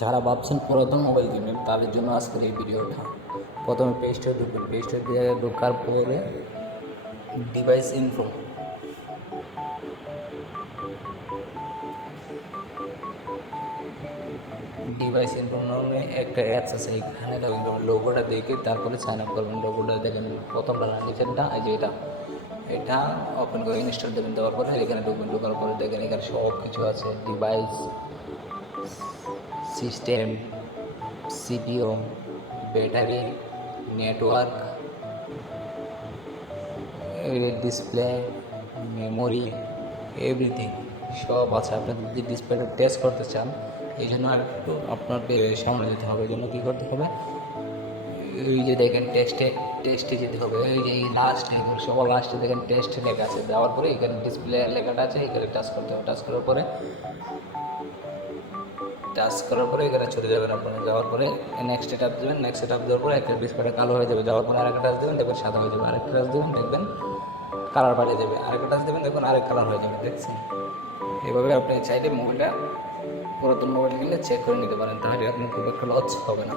যারা ভাবছেন পুরাতন মোবাইল কিনবেন তাদের জন্য আজকের এই ভিডিওটা। প্রথমে প্লে স্টোরে ঢুকবেন, প্লে স্টোর দিয়ে ঢোকার পরে ডিভাইস ইনফো, নামে একটা অ্যাপস আছে, এখানে লোগোটা দেখে তারপরে সাইন আপ করবেন। লোগোটা দেখেন প্রথমটা না নিচেরটা, এই যে এটা ওপেন করে ইনস্টল দেবেন। দেওয়ার পরে এখানে ঢুকবেন, ঢোকার পরে দেখেন এখানে সব কিছু আছে, device, system, CPU, battery, network, display, memory, everything সব আছে। আপনি যদি ডিসপ্লেটা টেস্ট করতে চান, এই জন্য আর একটু আপনাকে সামনে যেতে হবে। এই জন্য কী করতে হবে, এই যে দেখেন টেস্টে যেতে হবে। এই যে এই লাস্টে, সবার লাস্টে দেখেন টেস্ট লেখা আছে। দেওয়ার পরে এখানে ডিসপ্লে লেখাটা আছে, এখানে টাচ করতে হবে। টাচ করার পরে এখানে চলে যাবেন। আপনারা যাওয়ার পরে নেক্সট টাচ দেবেন। নেক্সট টাচ দেওয়ার পরে একটা ডিসপ্লেটা কালো হয়ে যাবে। যাওয়ার পরে আরেকটা টাচ দেবেন, দেখবেন সাদা হয়ে যাবে। আরেকটা টাচ দেবেন, দেখবেন কালার বাড়িয়ে যাবে। আরেকটা টাচ দেবেন, দেখুন আরেক কালার হয়ে যাবে। দেখছেন? এভাবে আপনি চাইলে মোবাইলটা পুরাতন মোবাইল কিনলে চেক করে নিতে পারেন, তাহলে আপনার খুব একটা লস হবে না।